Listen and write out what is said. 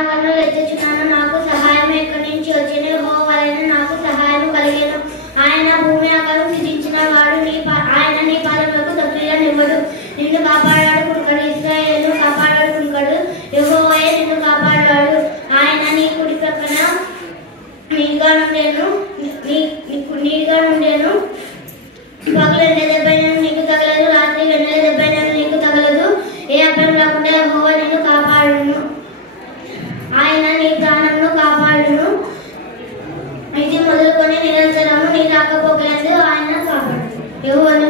ప్రాణాలను ఎత్తుచున్నాను, నాకు సహాయం ఎక్కడి నుంచి వచ్చిన? యెహోవా వలన నాకు సహాయం కలిగెను. ఆయన భూమి ఆకాశం సృజించిన వాడు, ఆయన నీ పాదములకు తొట్టిల్లనివ్వడు. నిన్ను కాపాడాడు కునుకడు, ఇశ్రాయేలును కాపాడాడు కునుకడు. యెహోవాయే నిన్ను కాపాడాడు. ఆయన నీ కుడి ప్రక్కన నీగా నుండెను. పగలు ఎండ దెబ్బైనను నీకు తగలదు, రాత్రి వెన్నెల దెబ్బైనను నీకు తగలదు. ఏ అపాయం రాకుండా యెహోవా నిన్ను కాపాడును. ఆయన నీ ప్రాణమును కాపాడును. ఇది మొదలుకొని నిరంతరము నీ రాకపోకలందు ఆయన కాపాడును. యెహోవాను